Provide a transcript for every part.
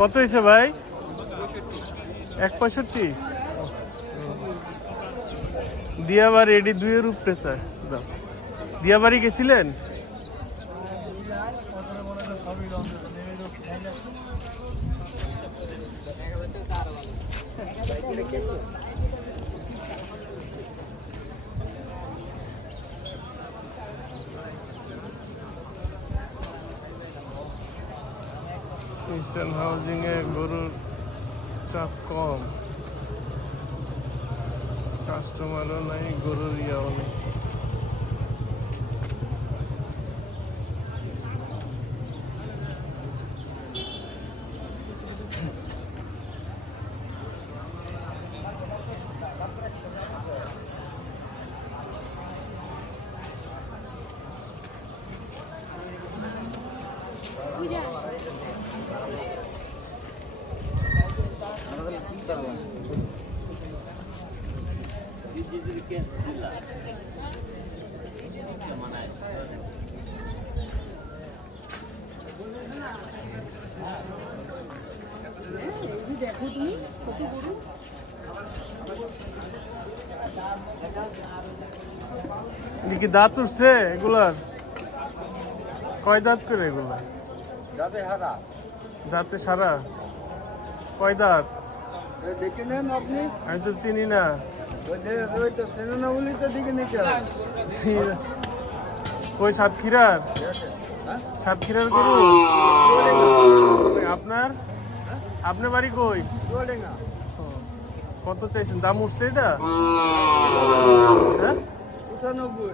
কত হয়েছে ভাই? 1.65। দিয়াবাড়ি এটি 2-এর উপরে স্যার দাম। দিয়াবাড়ি গেছিলেন? ইস্টার্ন হাউজিং এ গরুর চাপ কম, কাস্টমারও নাই, গরুর ইয়াও নেই। দেখো তুমি কত গরু। কি দাঁত উঠছে এগুলার? কয় দাঁত করে এগুলা? দাঁতে সারা। কয় দাঁত? দেখে নেন আপনি। আমি তো চিনি না। চেনে না বলি তো দেখে নিতে হবে। ওই সাতক্ষীরার? সাতক্ষীরার গরু? আপনার আপনার বাড়ি কই? কত চাইছেন? দাম উঠছে এটা? 95।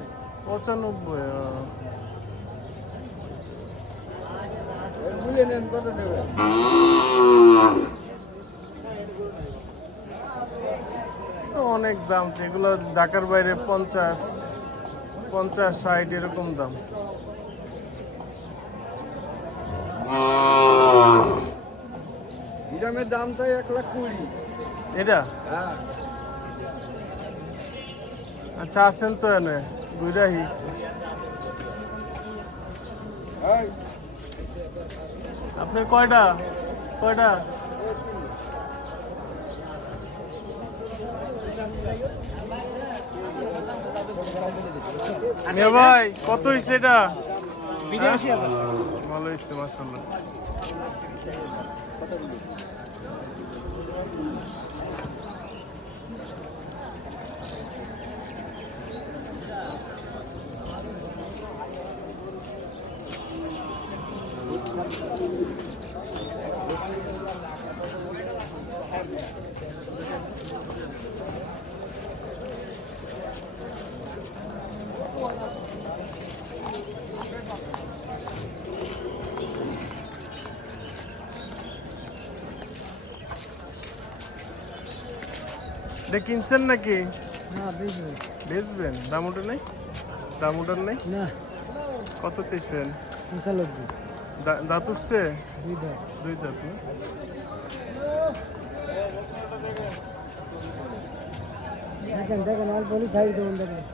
বুঝে নেন কত দেবেন। তো অনেক দাম, এগুলো ঢাকার বাইরে 50-60 এরকম দাম। হিরামের দামটা 1,20,000। এটা? হ্যাঁ। আচ্ছা আসেন তো এনে বুঝাহি। আপনার কয়টা? ভাই কত হয়েছে এটা? 82,000। ভালো হয়েছে মাশাআল্লাহ। কিনছেন নাকি? বেচবেন? দাম ওটা নেই? দাম ওটার নেই না। কত চাইছেন? 95। দাঁত উঠছে? 2 দাঁত। 2 দাঁত না? দেখেন আর বলি সাইড দেবেন দেখেন।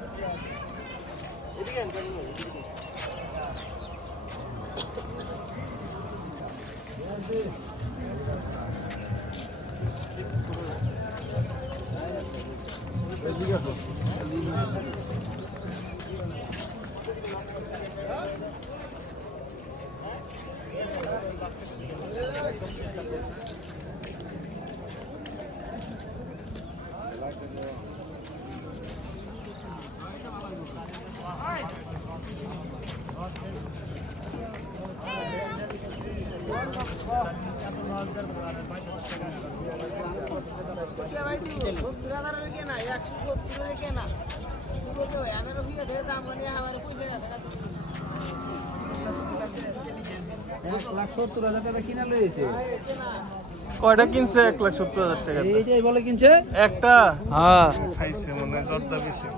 কয়টা কিনছে? 1,70,000 টাকা। এইটাই বলে কিনছে একটা? হ্যাঁ খাইছে মনে হয়, জর্দা বেশি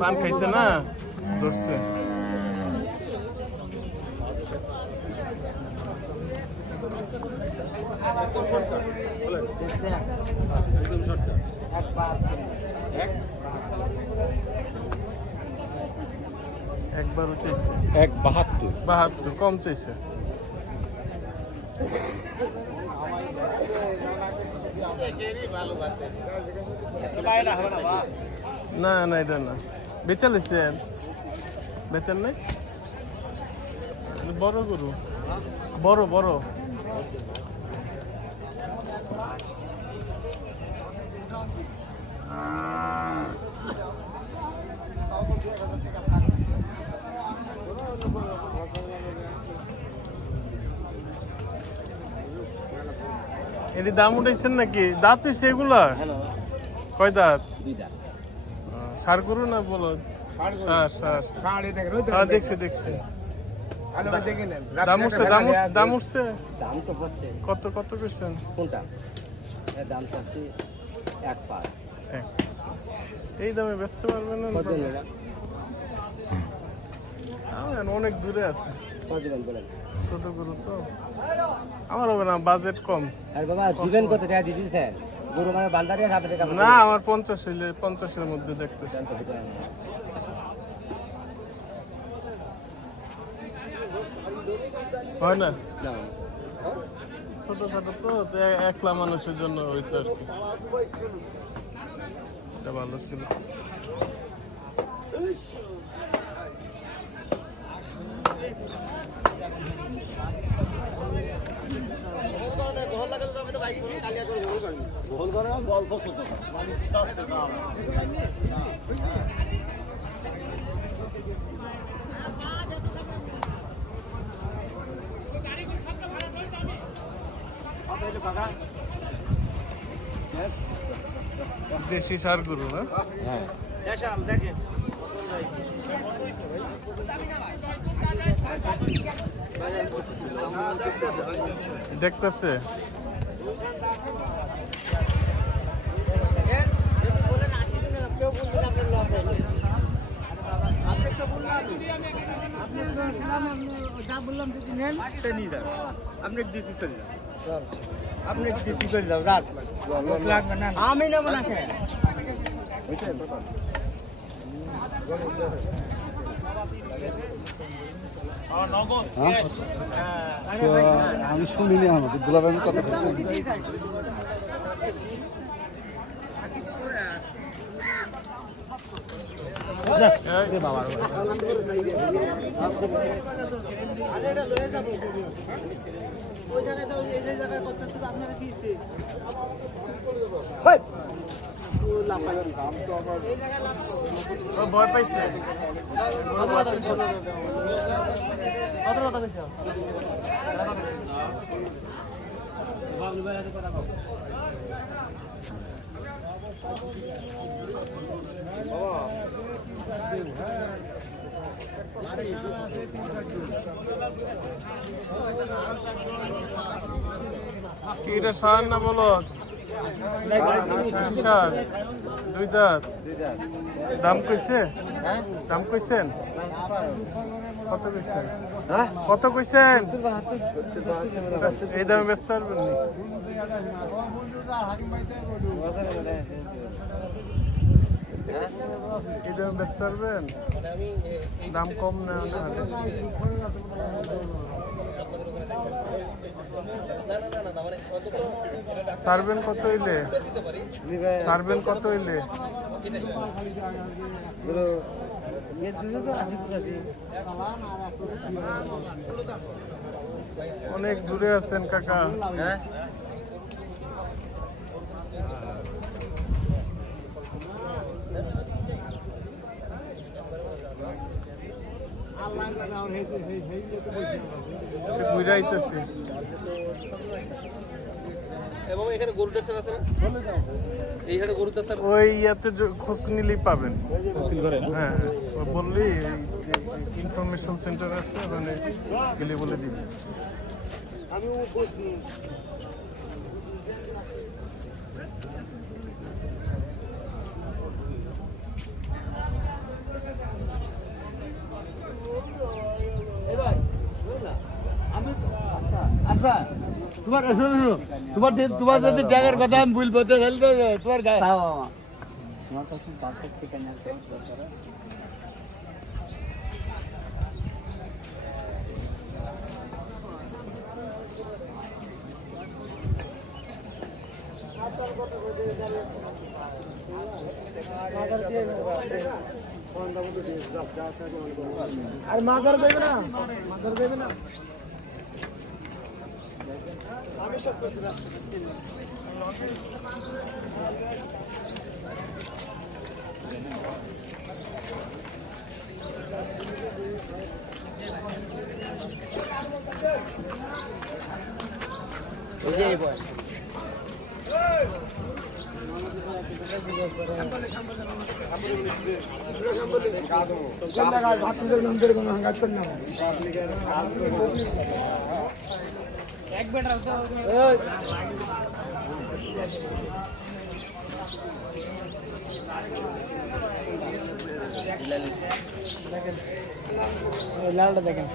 পান খাইছে না, ধরছে। একবারও চাইছে 1,72 72, কম চাইছে। না না এটা না বেচালেছেন বেচেন নাই বড় গরু বড় বড় এটি দাম উঠেছেন নাকি দাঁত হয়েছে এগুলা কয় দাঁত সার গরু না বলো সার সার হ্যাঁ দেখছি দেখছি দাম উঠছে দাম উঠছে দাম তো হচ্ছে কত কত করছেন কোনটা এর দাম চাচ্ছি 1.5 এই দামে বেচতে পারবেন না কত নেবেন অনেক দূরে আছে কত দিবেন বলেন ছোট গরু তো আমার হবে না বাজেট কম আর বাবা দিবেন কত টাকা দিয়ে দিয়েছেন গরু মানে বান্দারে আপনি টাকা না আমার 50 হইলে 50 এর মধ্যে দেখতেছি হয় না ছোটখাটো তো একলা মানুষের জন্য হইতো আর কি এটা ভালো ছিল দেশি সার গরু না দেখতেছে বললাম যদি নেন নিয়ে যান আপনি দিতে চলে যান আপনি দিতে চলে যাও রাত লাগবে না আমি নেবো না আমি শুনিনি আমাদের দুলাভাই কথা ভয় পাইছে কি রে সার না বলো সার দুই দাঁত দাম কইছে দাম কইছেন কত কইছেন কত কইছেন এই দামে ব্যস্ত পারবেন এই দামে ব্যস্ত পারবেন দাম কম না সারবেন কত হইলে সারবেন কত হইলে অনেক দূরে আছেন কাকা বুঝাইতেছি এবং এখানে গরু ডাক্তার আছে না এইখানে গরু ডাক্তার ওই ইয়াতে খোঁজ নিলেই পাবেন হ্যাঁ বললি ইনফরমেশন সেন্টার আছে ওখানে গেলে বলে দিবি আচ্ছা তোমার তোমার যদি ট্যাগের কথা আমি ভুল বলতে ফেলতে তোমার গায়ে আমার কাছে বাসের ঠিকানা আর মাজার দেবে না, মাজার দেবে না। আমি সব করছি না। এই যে বল লালটা দেখেন।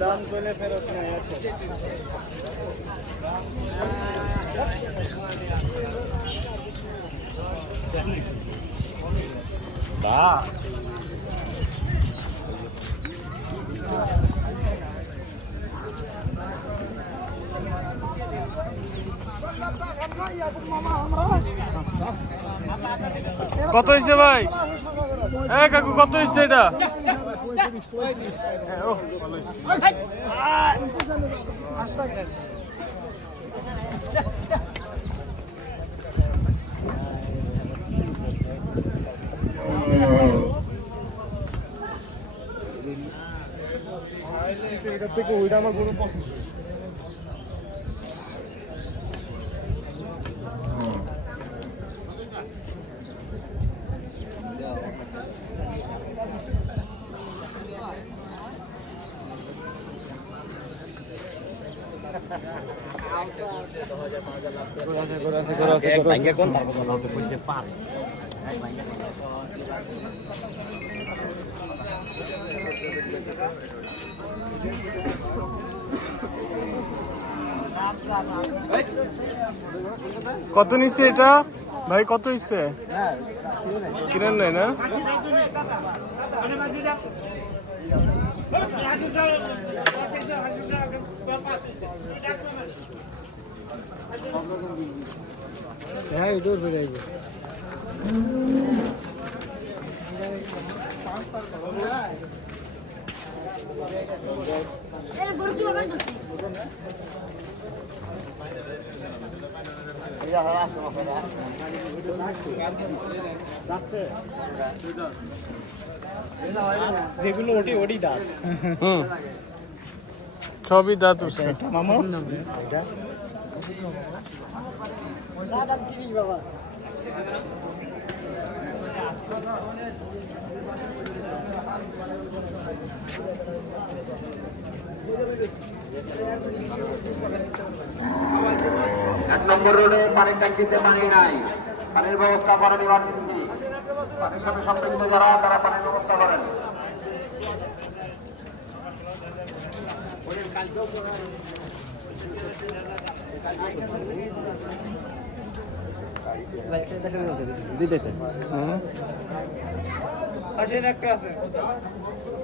দাম পেলে ফেরত নেই আছে কত হয়েছে ভাই? কাকু কত হয়েছে এটা? ও ভালো হয়েছে। এটা থেকে ওইটা আমার গরু পছন্দ। কত নিচ্ছে এটা ভাই? কত হয়েছে? কিনেন নাই না? হ্যাঁ দূর বেড়ে যাবে। যেগুলো ওটি ওটি দাঁত সবই দাঁত উঠছে। মামা এক নম্বর রোডে পানির ট্যাঙ্কিতে পানি নাই, পানির ব্যবস্থা করেন ইমার্জেন্সি। পানির সাথে সম্পৃক্ত যারা তারা পানির ব্যবস্থা করেন।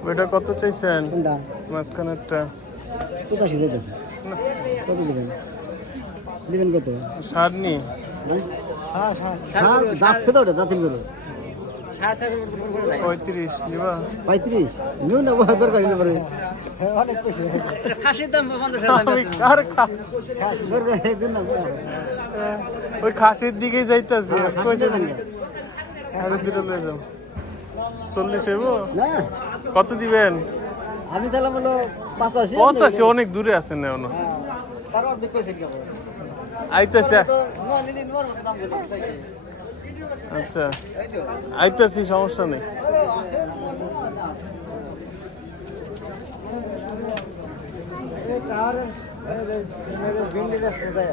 ওইটা কত চাইছেন? মাঝখানেরটা কোথায় যেতেছে? কত দিবেন? দিবেন কত? সারনি যাচ্ছে তো ওটা জাতিল করো 35 দিবা? 35 নিউ না দরকার হলে পরে অনেক পয়সা আমি কার খাস? দরকার দিন না ওই খাসির দিকেই যাইতাছি কইছে আরে দুটো লয়ে যাও 40 হইব না কত দিবেন আমি তাহলে বলো 85 85 অনেক দূরে আছেন না এখনো পারওয়ার দিক কইছে কি আইতাছে নো নিনি নোর মত দাম দিতে আচ্ছা আইতাছি সমস্যা নেই এই কার মেরে ভিন্ডি का सोचा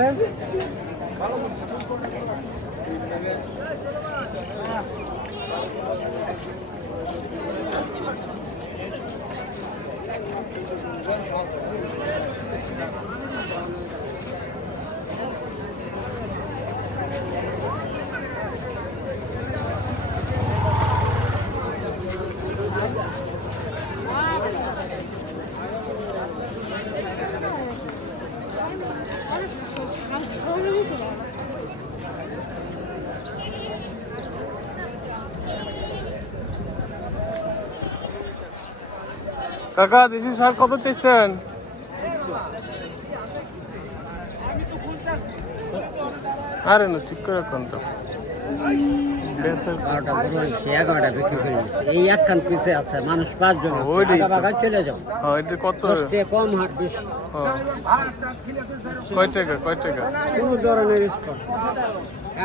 है কাকা দেশি সার কত চাইছেন আরে না ঠিক করে কোন তো বেসের 11টা বিক্রি করে দিচ্ছে এই একখান পিছে আছে মানুষ 5 জন বাগায় চলে যাও হ্যাঁ এটা কত 10 টাকা কম হাট বেশি কয় টাকা কোন ধরনের স্পট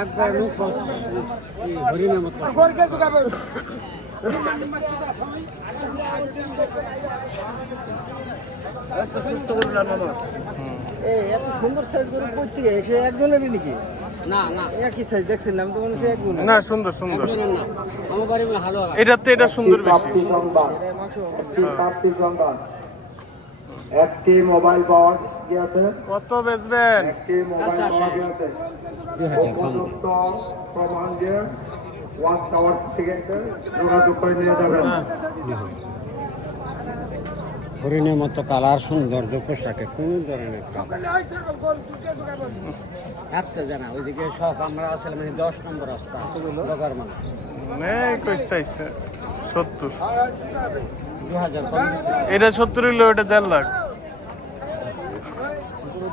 একবার লোক হরিণের মতো এত সুন্দর সাইজ করে করতে গেছে একজনেরই নাকি না না একই সাইজ দেখছেন আমি তো মনে হচ্ছে একজন না সুন্দর সুন্দর না আমার বাড়ি ভালো এটা সুন্দর বেশি একটি মোবাইল পাওয়া গিয়েছে কত বেচবেন একটি মোবাইল পাওয়া গিয়েছে উপযুক্ত প্রমাণ দিয়ে ওয়াচ টাওয়ার থেকে যোগাযোগ করে নিয়ে যাবেন হরিণের মতো কালার সৌন্দর্য পোশাকে কোন ধরনের একটা জানা ওইদিকে সব আমরা আসলে মানে 10 নম্বর রাস্তা বগার মানে চাইছে 70 2000 এটা 70 হইলো এটা 1.5 লাখ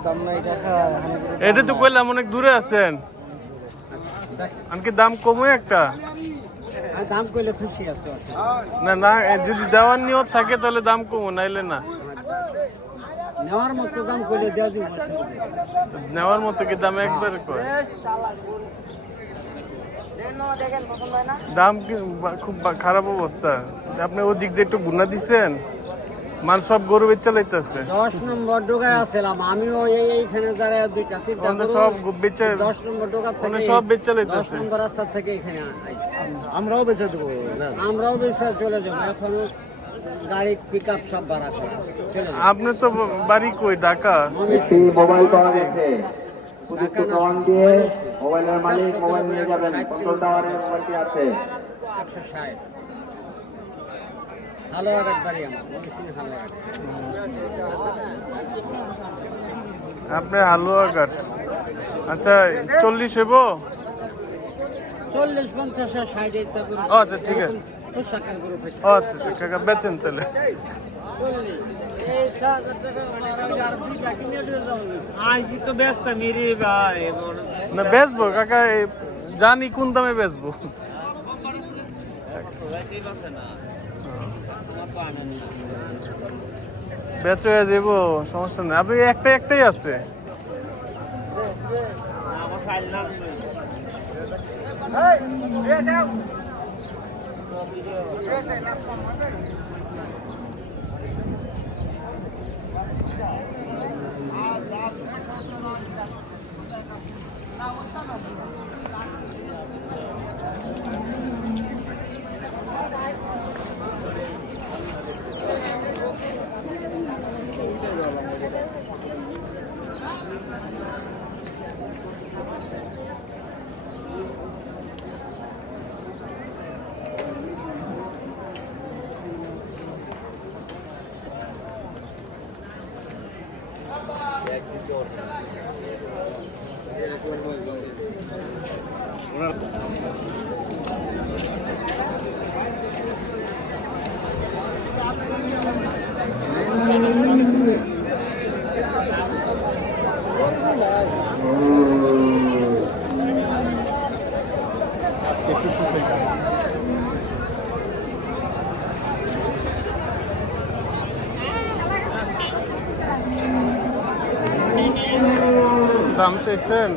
দাম নাই টাকা এটা তো কইলাম অনেক দূরে আছেন আনকি দাম কমই একটা দাম কইলে খুশি আছে না যদি দেওয়ার নিয়ত থাকে তাহলে দাম কমো নাইলে না নেওয়ার মতো দাম কইলে দেওয়া দিব নেওয়ার মতো কি দাম একবারে কয় দাম কি খুব খারাপ অবস্থা আপনি ওই দিক দিয়ে একটু গুনা দিছেন মান সব গরু বেচা লাইতেছে 10 নম্বর ডোগায় আসলাম আমিও এইখানে দাঁড়ায় দুইটা তিনটা ওখানে সব বেচা 10 নম্বর ডোগা থেকে সব বেচা 10 লাইতেছে নম্বর রাস্তা থেকে এখানে আমরাও বেঁচে দেবো আমরাও বেশি চলে যাবো এখন গাড়ি পিকআপ সব ভাড়া করা চলে যাবো আপনি তো বাড়ি কই ঢাকা একটি মোবাইল পাওয়া গেছে উপযুক্ত প্রমাণ দিয়ে মোবাইলের মালিক মোবাইল নিয়ে যাবেন। কন্ট্রোল টাওয়ারে মোবাইলটি আছে। 160 ভালো একবারই আমার ভালো আপনি হালুয়া কাঠ। আচ্ছা 40 হইব? 40 50 60 এটা করে ও আচ্ছা ঠিক আছে। তো সাকার করে ফেলে ও আচ্ছা আচ্ছা কাকা বেচেন তাহলে। এই 7000 টাকা আর দুইটা কিনে দিয়ে যাও আইছি তো ব্যস্ত মেরে ভাই না বেচবো কাকা, জানি কোন দামে বেচবো। বেচ হয়ে যাবো, সমস্যা নেই। আপনি একটাই আছে। দাম চাইছেন?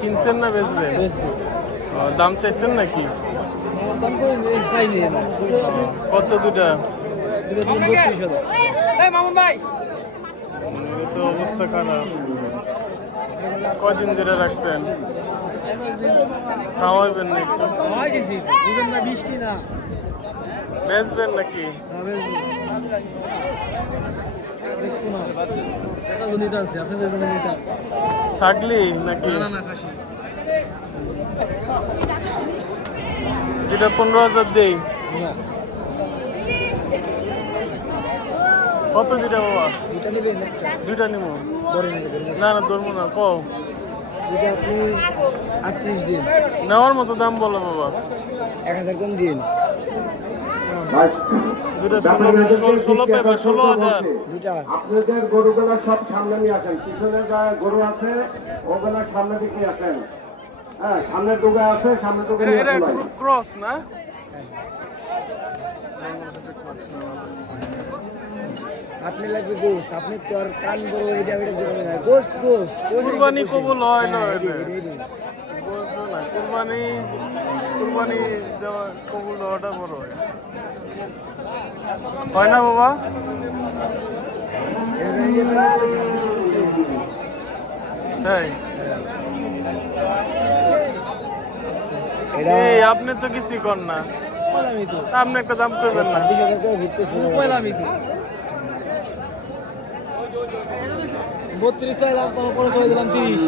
কিনছেন না বেচবেন? ও, দাম চাইছেন নাকি? কত দুটা? এই তো অবস্থা খারাপ। কদিন ধরে রাখছেন? খাওয়াইবেন না একটু? বেচবেন নাকি? ছাগলি নাকি? এটা 15,000 দেই। কত দুটা বাবা? দুইটা নিব না, না ধরবো না। কও আপনি 38 দিন নেওয়ার মতো দাম বলো বাবা। 1000 কম দিন দুটা 16 পাইবা, 16,000। দুটা আপনাদের গরুগুলা সব সামনে নিয়ে আসেন। পিছনে যা গরু আছে ওগুলা সামনে দিকে আসেন। হ্যাঁ, সামনের দুগে আছে, সামনের দুগে নিয়ে এটা আসেন। ক্রস না? আপনি লাগবে গোস, আপনি তো আর কান বড় এটা এটা দিবেন না। গোস গোস কুরবানি কবুল হয় না এটা। বুঝছো না, কুরবানি দেওয়া কবুল হওয়াটা বড় হয়। হয় না বাবা? তাই? এই আপনি তো কিছুই কর না, আপনি একটা দাম করবেন না। 26,000 টাকা ঘুরতেছি 32 চাইলাম, তারপরে করে দিলাম 30।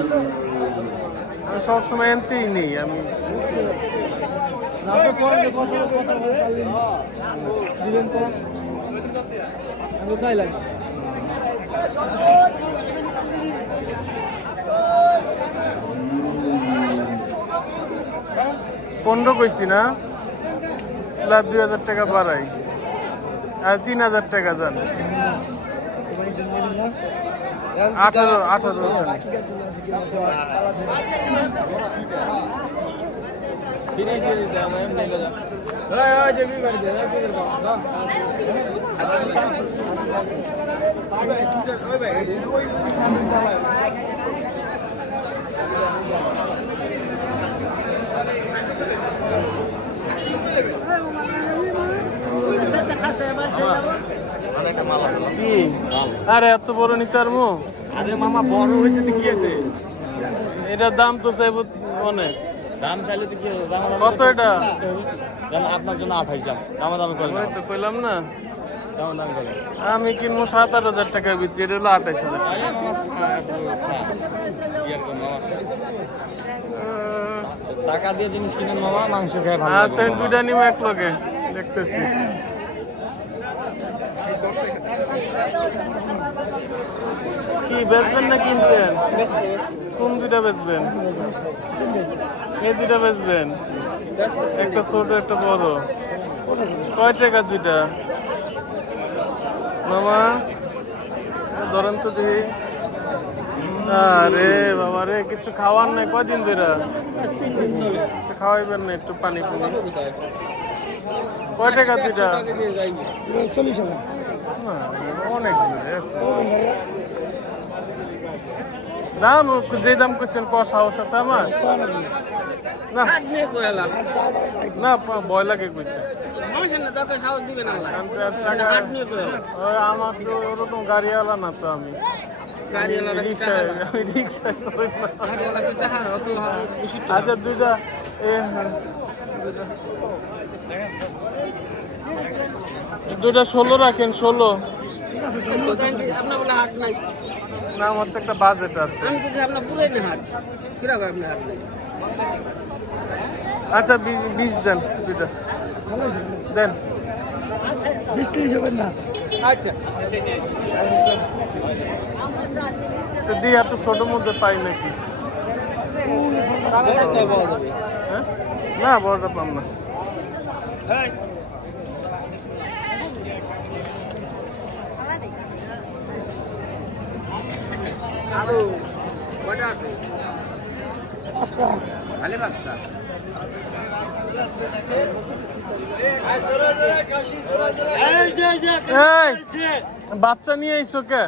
আমি সবসময় এনতেই নেই আমি। দিবেন তো আমি চাইলাম 15 কইছি না, 2,000 টাকা বাড়াই আর 3,000 টাকা যান। 18 যান। কি আরে এত বড় নিতে পারবো? আরে মামা বড় হয়েছে তো কি আছে? এটার দাম তো চাইবো অনেক। দাম চাইলে তো কি হবে? কত এটা? আপনার জন্য 28 দাম দাম করলাম। ওই তো কইলাম না। আমি কিনবো 7-8 টাকার ভিতরে, এটা হলো 28,000 টাকা দিয়ে জিনিস কিনেন মামা, মাংস খেয়ে ভালো আচ্ছা আমি দুইটা নিবো এক লগে, দেখতেছি। কি বেচবেন না কিনছেন? কোন দুইটা বেচবেন? এই দুইটা বেচবেন? একটা ছোট একটা বড়। কয় টাকা দুইটা মামা? ধরেন তো দেখি। আরে বাবা রে, কিছু খাওয়ার নাই কয়দিন ধরে? খাওয়াইবেন না একটু পানি পানি? কয় টাকা দুইটা? না, অনেক দূরে। দাম যে দাম করছেন কর সাহস আছে আমার? না না, ভয় লাগে কইতে। আমার তো ওরকম গাড়িওয়ালা না তো, আমি রিক্সায় চড়ি না। আচ্ছা দুইটা দুইটা 16 রাখেন, 16। না আমার তো একটা বাজেট আছে। আচ্ছা 20 দেন, দুইটা দেন। 20-30 হবেন না? আচ্ছা তো দিয়ে একটু ছোট মধ্যে পাই নাকি? হ্যাঁ না, বড়টা পাম না। বাচ্চা নিয়ে আইসো কে?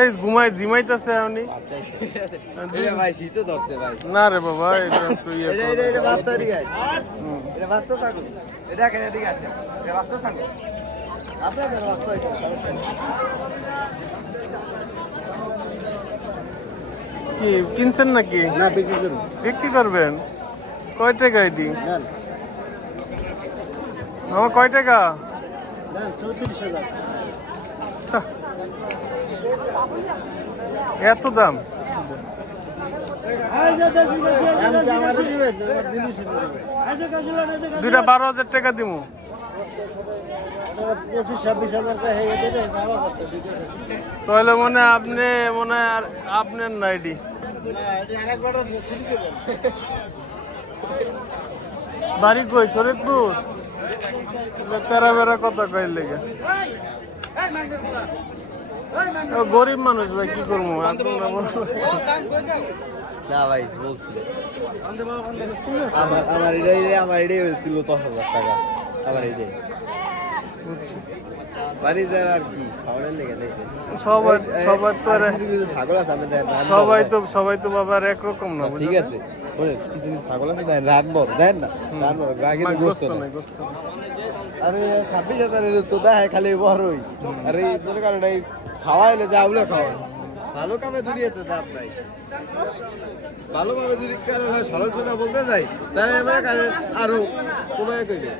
এই জিমাইতেছে উনি। না রে বাবা, এটা একটু ইয়ে কি কিনছেন নাকি? না, বিক্রি করুন। বিক্রি করবেন? কয় টাকা এটি আমার? কয় টাকা? 34,000। এত দাম? দুইটা 12,000 টাকা দিব। 25-26,000 টাকা হয়ে দেবে। তাহলে মনে হয় আপনি মনে হয় আর আপনার না এটি। বাড়ি কই? শরীরপুর? তেরা বেড়া কথা কই লেগে? গরিব মানুষ ভাই, কি করবো? না ভাই বলছি, আমার এটাই হয়েছিল 10,000 টাকা। আমার এটাই বাড়ি যায় আর কি খাওয়ানোর লেগে দেখে। সবার তো আর ছাগল আছে, আমি সবাই তো বাবার একরকম না। ঠিক আছে, কিছু ছাগল আছে রাখবো, দেন না রাখবো, রাখি তো গোস্ত না। আরে 26,000 তো দেয় খালি বড়ই। আরে তোর কারণে খাওয়াইলে যা ওগুলো খাওয়াই ভালো কামে দুনিয়াতে দাম নাই। ভালোভাবে যদি সরল সোজা বলতে যাই তাই আমরা আরো কমায় কইবে।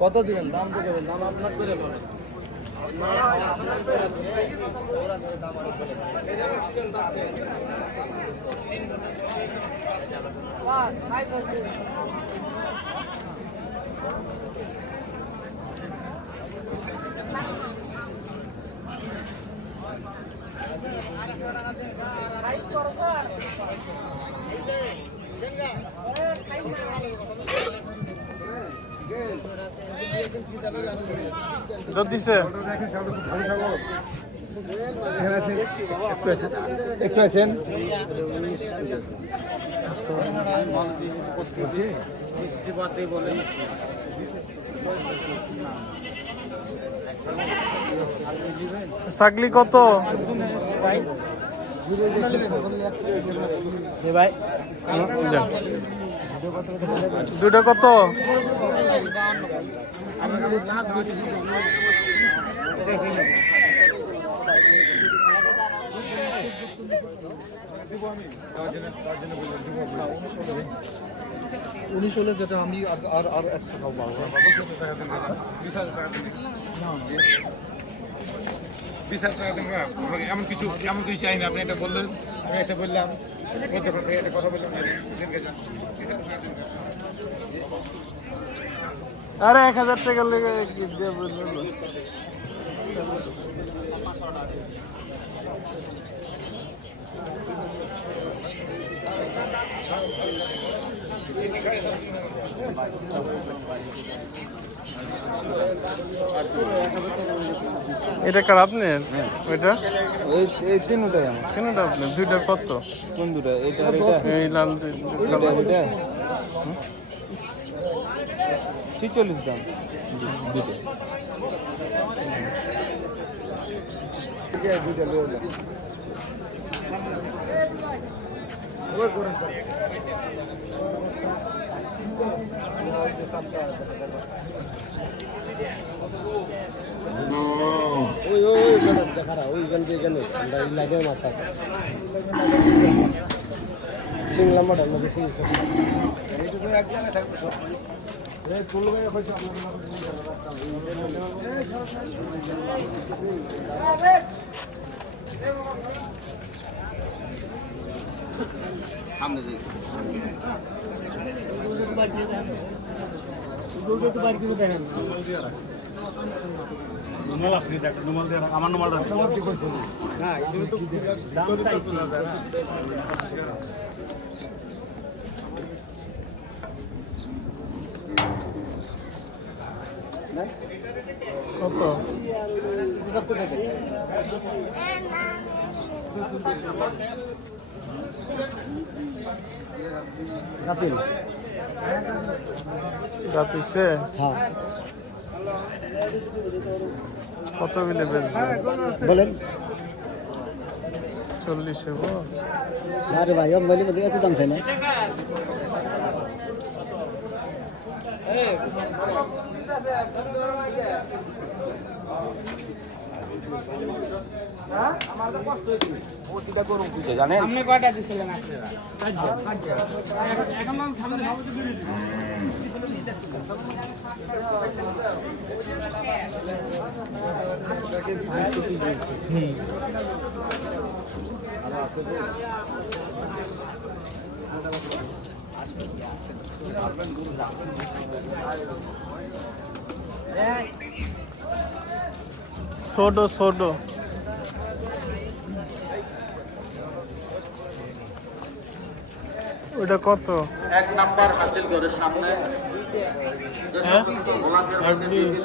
কত দিবেন? দাম তো দেবেন, দাম আপনার করে বলেন। দুধ দিছে? একটু আছেন ছাগলি কত ভাই? দুটা কত? উনিশ হলে যেটা আমি আর আর একটা খাও পাবো 20,000 টাকা দেন না, আমাকে এমন কিছু চাই না। আপনি এটা বললেন, আমি এটা বললাম, এটা কথা বললাম। আরে 1000 টাকা লেগে কি দিয়ে বললো এটা কার আপনার? ওইটা এই তিনটাই আমার। কেনটা আপনার? দুইটা কত? কোন দুটা? এইটা আর এটা? এই লাল এটা 46 দাম দুটো। দুইটা লয়ে যাও। ওই দেখা ওইখান থেকে এখানে লাগে মাথা সিংলা মডেল মধ্যে এক জায়গায় থাকবে সব সামনে আমার নমালটা না এই তো দাম চাইছি কত? রাত হইছে? কত বিলে বেচবে? বলেন 40 হবো? আরে ভাই মোবাইল মধ্যে এত দাম চাই না আপনি কয়টা দিছিলেন? এখন সোডো সোডো ওটা কত? 1 নাম্বার হাসিল ঘরের সামনে হ্যাঁ 20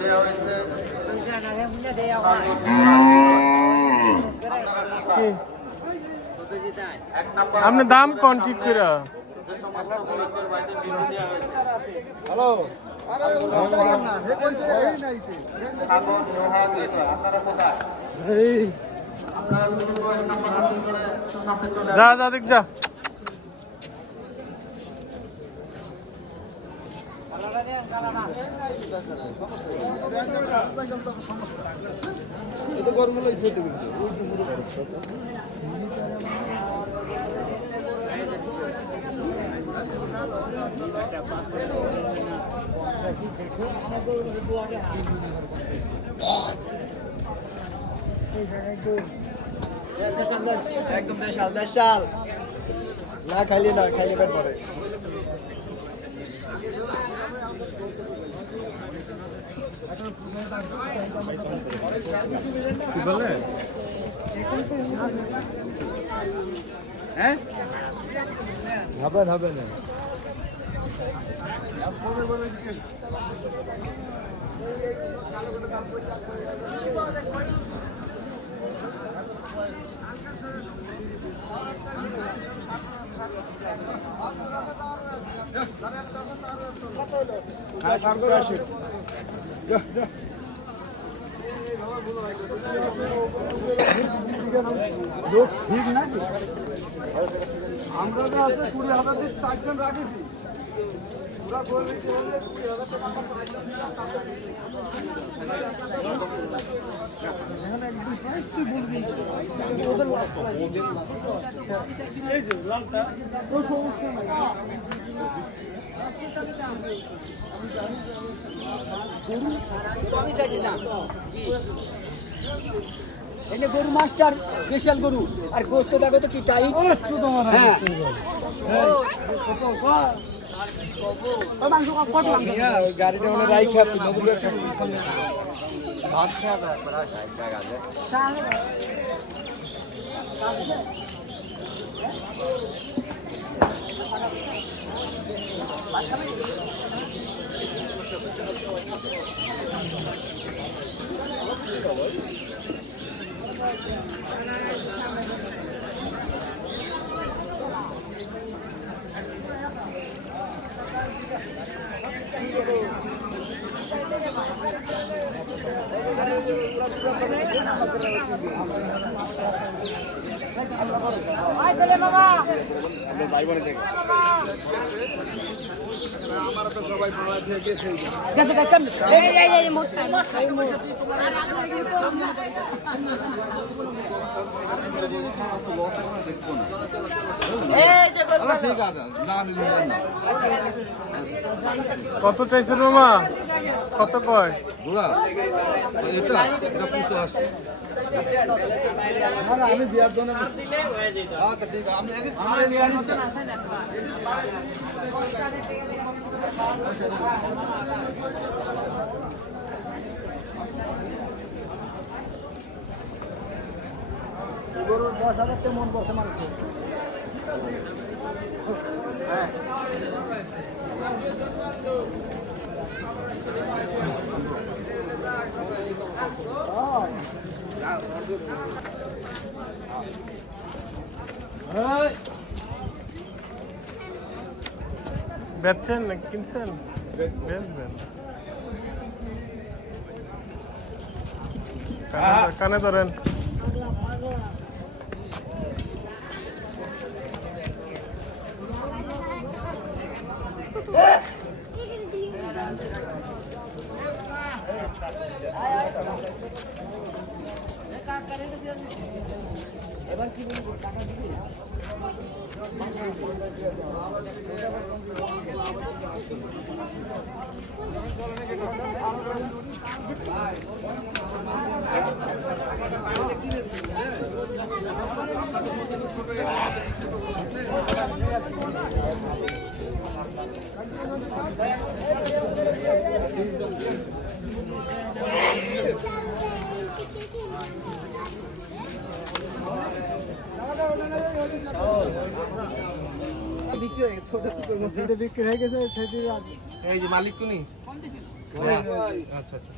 কি? আপনি দাম কোন ঠিক করে? হ্যালো যা যা দেখ যা এটা গরম হইছে তো একদম দেশাল না খাইলে পেট ভরে কি বলে? হ্যাঁ হবে না ঠিক নাকি আমরা তো আছে 20,000 চারজন রাখেছি এনে গরু মাস্টার স্পেশাল গরু আর গোস্ত দেখো তো কি টাইট হ্যাঁ গাড়িটা মানে রাইখা কত চাইছেন মামা? কত কয়? আমি দেওয়ার জন্য আচ্ছা ঠিক আছে গরু 10,000 টাকা মন করছে মানুষ বেচছেন না কিনছেন? বেচবেন। কানে ধরেন। বিক্রি হয়ে গেছে সেটি এই যে মালিক কোনি আচ্ছা আচ্ছা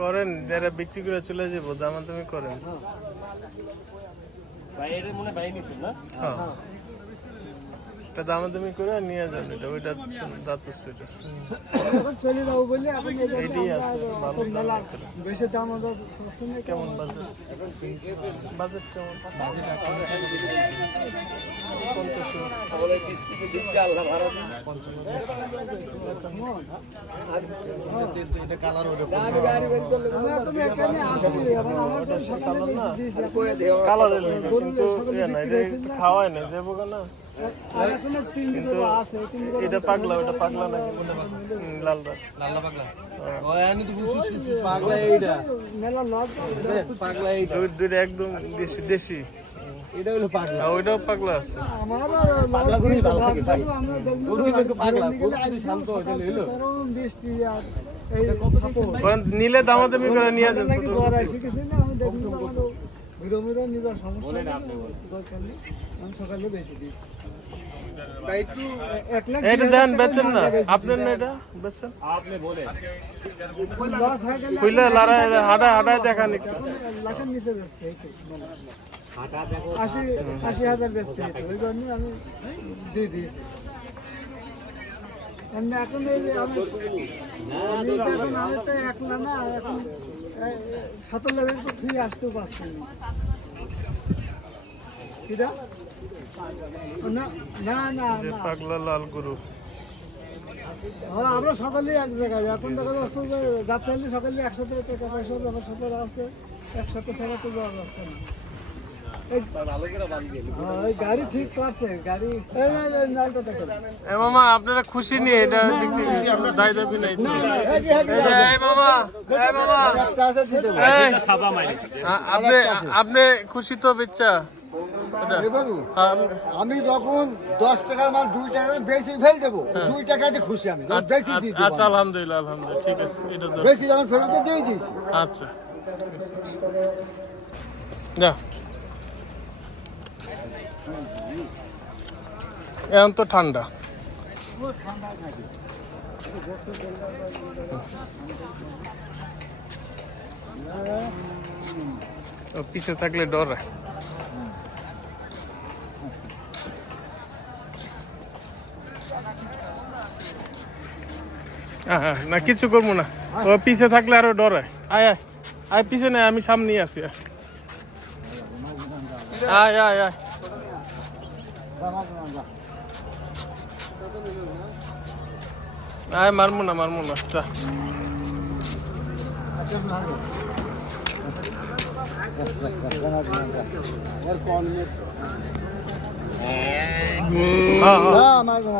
করেন, যারা বিক্রি করে চলে যাবো দামাদামি করেন। হ্যাঁ, এটা দামাদামি করে নিয়ে যান। এটা ওইটা দাঁতুর সেটা চলে যাবো বললে আপনি এইটাই আছে ভালো দাম। বেশি দাম কেমন বাজেট? বাজেট কেমন? এটা কালার ওটা কালারের কিন্তু খাওয়ায় না যাবো না, কিন্তু এটা পাগলা, ওটা পাগলা নাকি লালটা লাল্লা পাগলা ও এনে তো বুঝছিস পাগলা এইটা পাগলা এই দুইটা একদম দেশি দেশি। এটা হলো পাগলা ওইটাও পাগলা আছে। পাগলা করে ভালো লাগে ভাই গরু কিন্তু পাগলা বহুত শান্ত হয়ে গেল বৃষ্টি আর নিলে দামাদামি করে নিয়ে যান। আমি নিজের সমস্যা আমি সকালে বেশি দিই এটা দেন, বেচেন না আপনার না, এটা বেচেন কইলে লড়াই হাঁটায় দেখান একটু। লাখের নিচে বেচতে 80,000 বেচতে ওই জন্য আমি দিয়ে দিয়েছি। এখন এই যে আমি তো একলা না, এখন 7 লেভেল তো ঠিক আসতেও পারছি না। না না না যে পাগলা লাল গরু। আমরা সকালে এক জায়গায় এখন দেখা যাচ্ছে যে যাত্রালি সকালে একসাথে টাকা পয়সা ব্যাপার স্যাপার আছে একসাথে ছাড়া তো যাওয়া যাচ্ছে না এই গাড়ি ঠিক করছে গাড়ি এই নালটা দেখো এ মামা আপনারা খুশি নিয়ে এটা বিক্রি দায় দাবি নাই তো? এই মামা একটা আছে দিয়ে দেবো এই, আপনি খুশি তো বেচ্চা এটা? বাবু হ্যাঁ, আমি যখন 10 টাকার মাল 2 টাকা বেশি ফেল দেবো 2 টাকাতে খুশি আমি বেশি দিয়ে দেবো আচ্ছা আলহামদুলিল্লাহ আলহামদুলিল্লাহ ঠিক আছে এটা তো বেশি যখন ফেরত দিয়ে দিয়েছি আচ্ছা যা এখন তো ঠান্ডা পিছে থাকলে ডর হয়। হ্যাঁ না কিছু করবো না ও পিছে থাকলে আরো ডর হয়। আয় আয় আয় পিছে নেই আমি সামনেই আছি আয় আয় আয় আয় মারমু না যা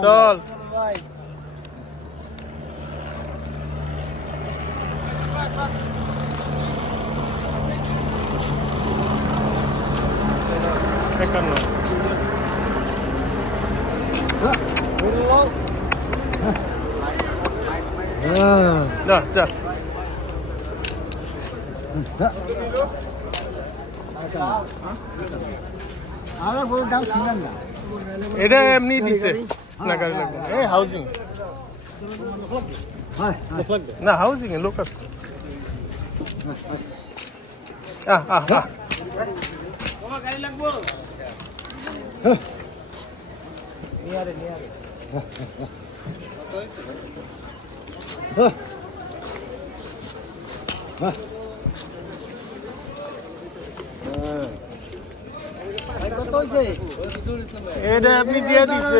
চল একান্ন যা যা আমরা বলে দাম শুনেন না এটা এমনি দিছে না গাড়ি লাগবে এই হাউজিং না হাউজিং এ লোক আছে কত হয়েছে এটা আপনি দিয়ে দিছে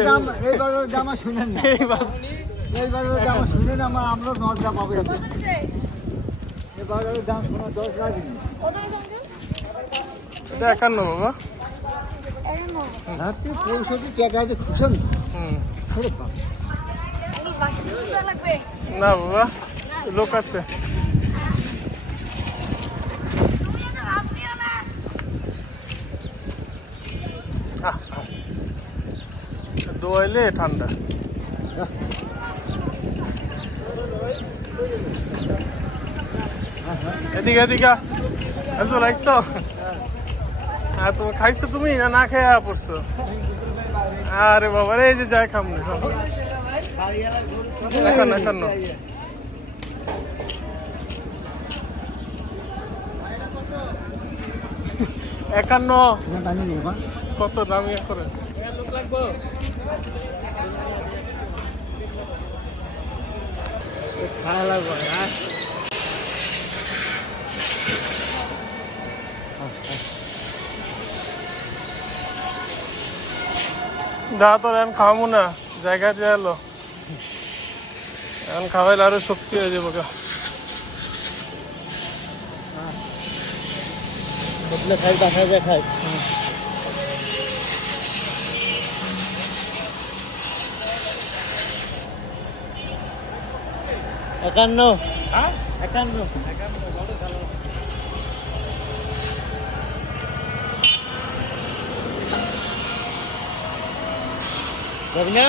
এইবারের দাম শুনেন না এই বাস এইবারের দাম শুনেন আমরা নজরা পাবো এবারের দাম শোনা 10 লাগেনি এটা একান্ন বাবা রাতে 65 টাকা দিয়ে খুশন হুম আরে বাবা না বাবা লোক আছে দোয়াইলে ঠান্ডা এদিকে এদিকে আসবো লাগছো হ্যাঁ তোমার খাইছো তুমি না না খেয়ে পড়ছো আরে বাবা রে এই যে যাই খামনি একান্ন একান্ন একান্ন কত দামি করে খাওয়া লাগবে হ্যাঁ দা তোর এখন খাওয়াবো না জায়গা দিয়ে এলো এখন খাওয়াইলে আরো শক্তি হয়ে যাবো গা বদলে খাই বাসায় যা খাই একান্ন একান্ন যাবি না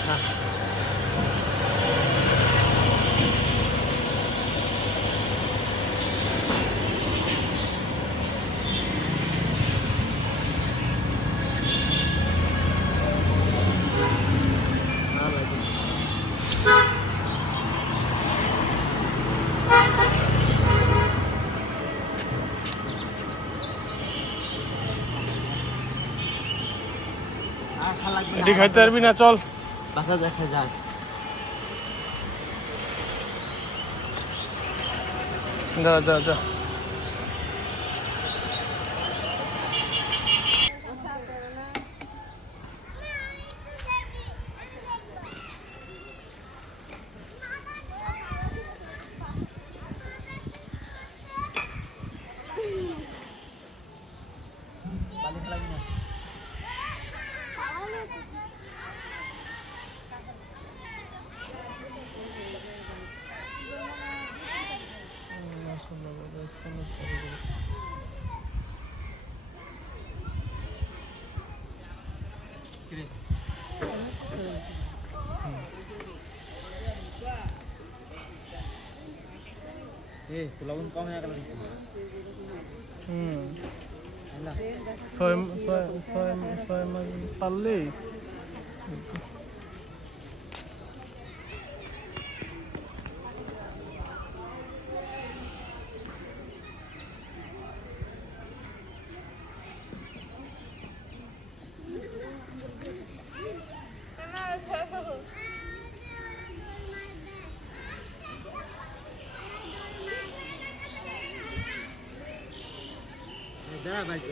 খা এটি খাইতে পারবি না চল বাসা দেখা যাক যা যা যা ছয় মাস পারলেই দাঁড়া বাইক